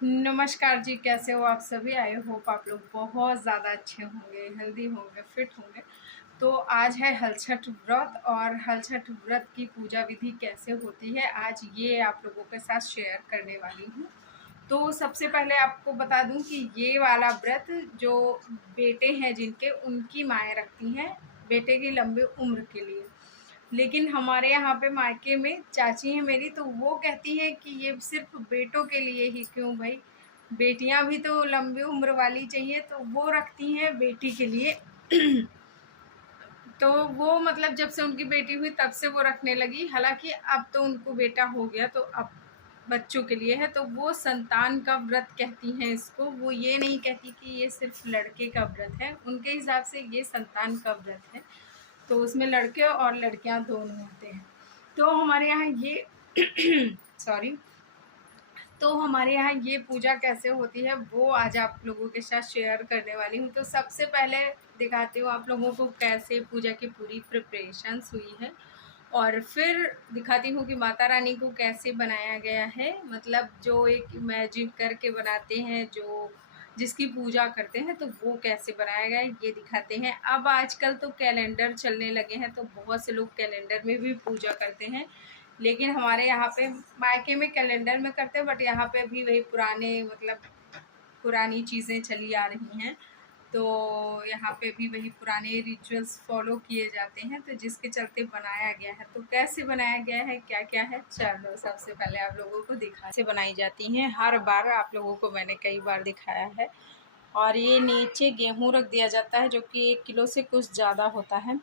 नमस्कार जी, कैसे हो आप सभी। आई होप आप लोग बहुत ज़्यादा अच्छे होंगे, हेल्दी होंगे, फिट होंगे। तो आज है हलछठ व्रत और हलछठ व्रत की पूजा विधि कैसे होती है, आज ये आप लोगों के साथ शेयर करने वाली हूँ। तो सबसे पहले आपको बता दूं कि ये वाला व्रत जो बेटे हैं जिनके, उनकी माएँ रखती हैं बेटे की लंबी उम्र के लिए। लेकिन हमारे यहाँ पे मायके में चाची है मेरी, तो वो कहती हैं कि ये सिर्फ बेटों के लिए ही क्यों भाई, बेटियां भी तो लंबी उम्र वाली चाहिए, तो वो रखती हैं बेटी के लिए। तो वो मतलब जब से उनकी बेटी हुई तब से वो रखने लगी। हालांकि अब तो उनको बेटा हो गया, तो अब बच्चों के लिए है। तो वो संतान का व्रत कहती हैं इसको, वो ये नहीं कहती कि ये सिर्फ लड़के का व्रत है। उनके हिसाब से ये संतान का व्रत है, तो उसमें लड़के और लड़कियां दोनों होते हैं। तो हमारे यहाँ ये सॉरी, तो हमारे यहाँ ये पूजा कैसे होती है वो आज आप लोगों के साथ शेयर करने वाली हूँ। तो सबसे पहले दिखाती हूँ आप लोगों को कैसे पूजा की पूरी प्रिपरेशंस हुई है, और फिर दिखाती हूँ कि माता रानी को कैसे बनाया गया है। मतलब जो एक इमेजिन करके बनाते हैं, जो जिसकी पूजा करते हैं, तो वो कैसे बनाया गया है ये दिखाते हैं। अब आजकल तो कैलेंडर चलने लगे हैं, तो बहुत से लोग कैलेंडर में भी पूजा करते हैं। लेकिन हमारे यहाँ पे मायके में कैलेंडर में करते हैं, बट यहाँ पे भी वही पुराने मतलब पुरानी चीज़ें चली आ रही हैं। तो यहाँ पे भी वही पुराने रिचुअल्स फॉलो किए जाते हैं, तो जिसके चलते बनाया गया है। तो कैसे बनाया गया है, क्या क्या है, चलो सबसे पहले आप लोगों को दिखा से बनाई जाती हैं। हर बार आप लोगों को मैंने कई बार दिखाया है। और ये नीचे गेहूँ रख दिया जाता है, जो कि 1 किलो से कुछ ज़्यादा होता है।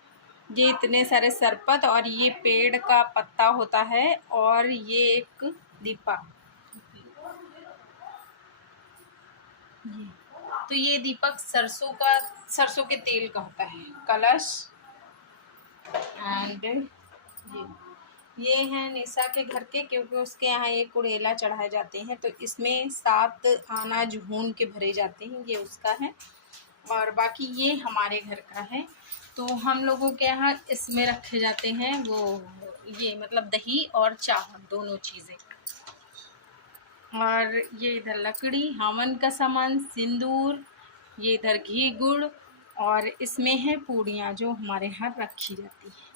ये इतने सारे सरपत, और ये पेड़ का पत्ता होता है, और ये एक दीपा, ये तो ये दीपक सरसों के तेल का होता है। कलश एंड ये हैं निशा के घर के, क्योंकि उसके यहाँ एक कुड़ेला चढ़ाए जाते हैं, तो इसमें 7 अनाज भून के भरे जाते हैं, ये उसका है। और बाकी ये हमारे घर का है। तो हम लोगों के यहाँ इसमें रखे जाते हैं वो, ये मतलब दही और चावल दोनों चीज़ें। और ये इधर लकड़ी, हवन का सामान, सिंदूर, ये इधर घी गुड़, और इसमें है पूड़ियाँ जो हमारे यहाँ रखी जाती है।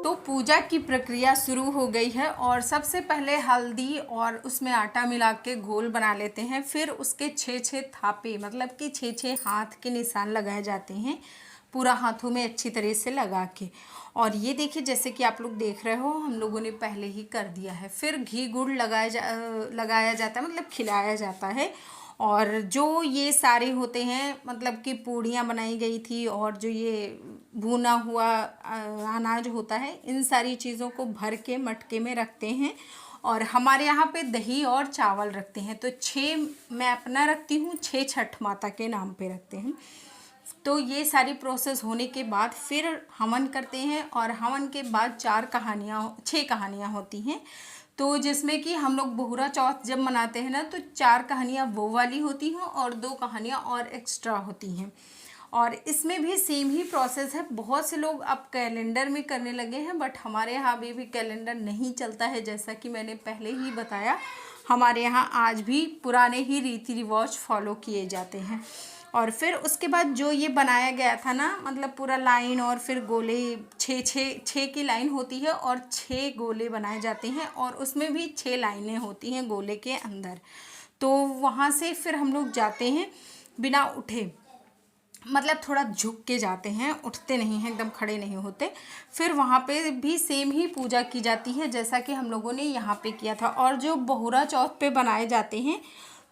तो पूजा की प्रक्रिया शुरू हो गई है, और सबसे पहले हल्दी और उसमें आटा मिला के घोल बना लेते हैं। फिर उसके 6 थापे, मतलब कि 6 हाथ के निशान लगाए जाते हैं, पूरा हाथों में अच्छी तरह से लगा के। और ये देखिए, जैसे कि आप लोग देख रहे हो, हम लोगों ने पहले ही कर दिया है। फिर घी गुड़ लगाया जाता है, मतलब खिलाया जाता है। और जो ये सारे होते हैं, मतलब कि पूड़ियाँ बनाई गई थी, और जो ये भुना हुआ अनाज होता है, इन सारी चीज़ों को भर के मटके में रखते हैं। और हमारे यहाँ पे दही और चावल रखते हैं। तो 6 मैं अपना रखती हूँ, 6 छठ माता के नाम पे रखते हैं। तो ये सारी प्रोसेस होने के बाद फिर हवन करते हैं, और हवन के बाद 6 कहानियाँ होती हैं। तो जिसमें कि हम लोग बोहरा चौथ जब मनाते हैं ना तो 4 कहानियाँ वो वाली होती हैं और 2 कहानियाँ और एक्स्ट्रा होती हैं। और इसमें भी सेम ही प्रोसेस है। बहुत से लोग अब कैलेंडर में करने लगे हैं, बट हमारे यहाँ अभी भी कैलेंडर नहीं चलता है। जैसा कि मैंने पहले ही बताया, हमारे यहाँ आज भी पुराने ही रीति रिवाज फॉलो किए जाते हैं। और फिर उसके बाद जो ये बनाया गया था ना, मतलब पूरा लाइन और फिर गोले, छः की लाइन होती है और 6 गोले बनाए जाते हैं और उसमें भी 6 लाइनें होती हैं गोले के अंदर। तो वहाँ से फिर हम लोग जाते हैं बिना उठे, मतलब थोड़ा झुक के जाते हैं, उठते नहीं हैं, एकदम खड़े नहीं होते। फिर वहाँ पे भी सेम ही पूजा की जाती है जैसा कि हम लोगों ने यहाँ पे किया था। और जो बोहरा चौथ पे बनाए जाते हैं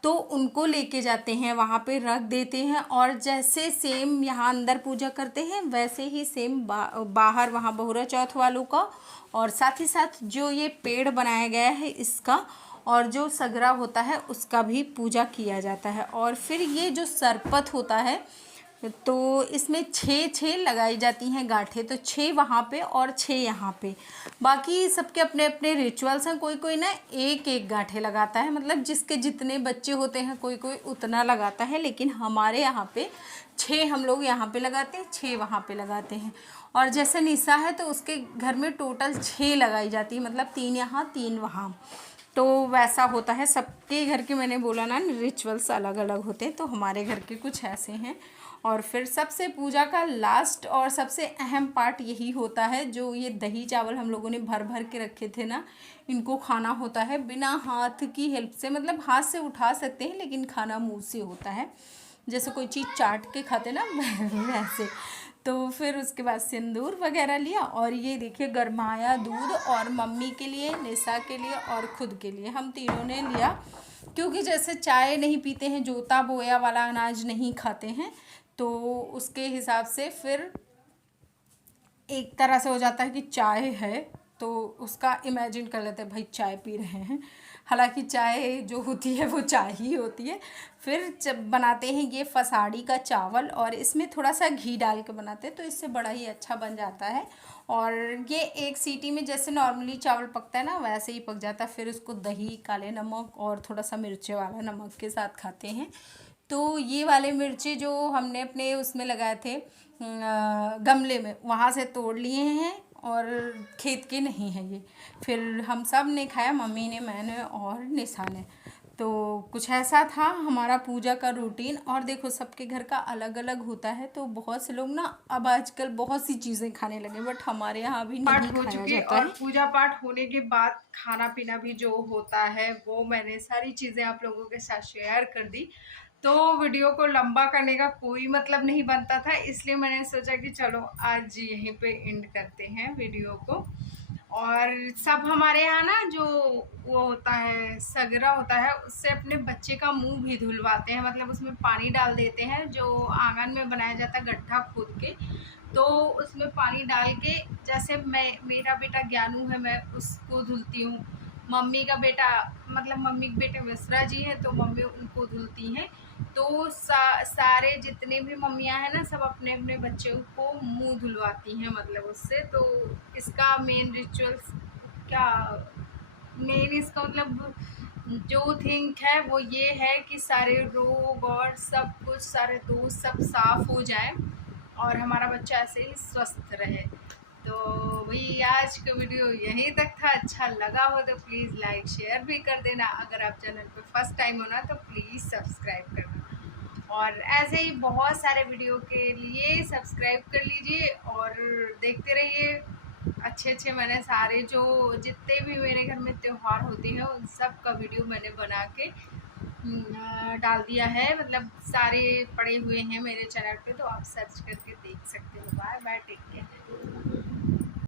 तो उनको लेके जाते हैं, वहाँ पे रख देते हैं। और जैसे सेम यहाँ अंदर पूजा करते हैं वैसे ही सेम बाहर वहाँ बोहरा चौथ वालों का, और साथ ही साथ जो ये पेड़ बनाया गया है इसका, और जो सगरा होता है उसका भी पूजा किया जाता है। और फिर ये जो सरपत होता है तो इसमें 6 लगाई जाती हैं गांठें, तो 6 वहाँ पे और 6 यहाँ पे। बाकी सबके अपने अपने रिचुअल्स हैं। कोई कोई ना एक गांठें लगाता है, मतलब जिसके जितने बच्चे होते हैं कोई कोई उतना लगाता है, लेकिन हमारे यहाँ पे 6 हम लोग यहाँ पे लगाते हैं, 6 वहाँ पे लगाते हैं। और जैसे निशा है तो उसके घर में टोटल 6 लगाई जाती है, मतलब 3 यहाँ 3 वहाँ। तो वैसा होता है सबके घर के, मैंने बोला ना रिचुअल्स अलग अलग होते हैं, तो हमारे घर के कुछ ऐसे हैं। और फिर सबसे पूजा का लास्ट और सबसे अहम पार्ट यही होता है, जो ये दही चावल हम लोगों ने भर भर के रखे थे ना, इनको खाना होता है बिना हाथ की हेल्प से। मतलब हाथ से उठा सकते हैं लेकिन खाना मुंह से होता है, जैसे कोई चीज़ चाट के खाते ना वैसे। तो फिर उसके बाद सिंदूर वगैरह लिया, और ये देखिए गरमाया दूध, और मम्मी के लिए, निशा के लिए और खुद के लिए, हम तीनों ने लिया। क्योंकि जैसे चाय नहीं पीते हैं, जोता बोया वाला अनाज नहीं खाते हैं, तो उसके हिसाब से फिर एक तरह से हो जाता है कि चाय है तो उसका इमेजिन कर लेते हैं भाई चाय पी रहे हैं। हालांकि चाय जो होती है वो चाय ही होती है। फिर जब बनाते हैं ये फसाड़ी का चावल, और इसमें थोड़ा सा घी डाल के बनाते हैं तो इससे बड़ा ही अच्छा बन जाता है। और ये 1 सीटी में जैसे नॉर्मली चावल पकता है ना वैसे ही पक जाता है। फिर उसको दही, काले नमक और थोड़ा सा मिर्चे वाला नमक के साथ खाते हैं। तो ये वाले मिर्चे जो हमने अपने उसमें लगाए थे गमले में, वहाँ से तोड़ लिए हैं और खेत के नहीं हैं ये। फिर हम सब ने खाया, मम्मी ने, मैंने और निशा ने। तो कुछ ऐसा था हमारा पूजा का रूटीन। और देखो सबके घर का अलग अलग होता है, तो बहुत से लोग ना अब आजकल बहुत सी चीज़ें खाने लगे, बट हमारे यहाँ अभी नहीं हो खाया चुके। जाता और है। पूजा पाठ होने के बाद खाना पीना भी जो होता है वो मैंने सारी चीज़ें आप लोगों के साथ शेयर कर दी। तो वीडियो को लंबा करने का कोई मतलब नहीं बनता था, इसलिए मैंने सोचा कि चलो आज यहीं पे एंड करते हैं वीडियो को। और सब हमारे यहाँ ना जो वो होता है सगरा होता है, उससे अपने बच्चे का मुंह भी धुलवाते हैं। मतलब उसमें पानी डाल देते हैं, जो आंगन में बनाया जाता है गड्ढा खोद के, तो उसमें पानी डाल के, जैसे मेरा बेटा ज्ञानू है, मैं उसको धुलती हूँ। मम्मी का बेटा, मतलब मम्मी के बेटे मिश्रा जी हैं, तो मम्मी उनको धुलती हैं। तो सारे जितने भी मम्मियाँ हैं ना, सब अपने अपने बच्चों को मुंह धुलवाती हैं, मतलब उससे। तो इसका मेन रिचुअल्स क्या, मेन इसका मतलब जो थिंक है वो ये है कि सारे रोग और सब कुछ, सारे दोष सब साफ हो जाए और हमारा बच्चा ऐसे ही स्वस्थ रहे। तो वही आज का वीडियो यहीं तक था। अच्छा लगा हो तो प्लीज़ लाइक शेयर भी कर देना। अगर आप चैनल पे फर्स्ट टाइम हो ना तो प्लीज़ सब्सक्राइब करना। और ऐसे ही बहुत सारे वीडियो के लिए सब्सक्राइब कर लीजिए और देखते रहिए। अच्छे अच्छे मैंने सारे जो जितने भी मेरे घर में त्यौहार होते हैं उन सब का वीडियो मैंने बना के डाल दिया है। मतलब सारे पड़े हुए हैं मेरे चैनल पे, तो आप सर्च करके देख सकते हो। Bye bye, take care.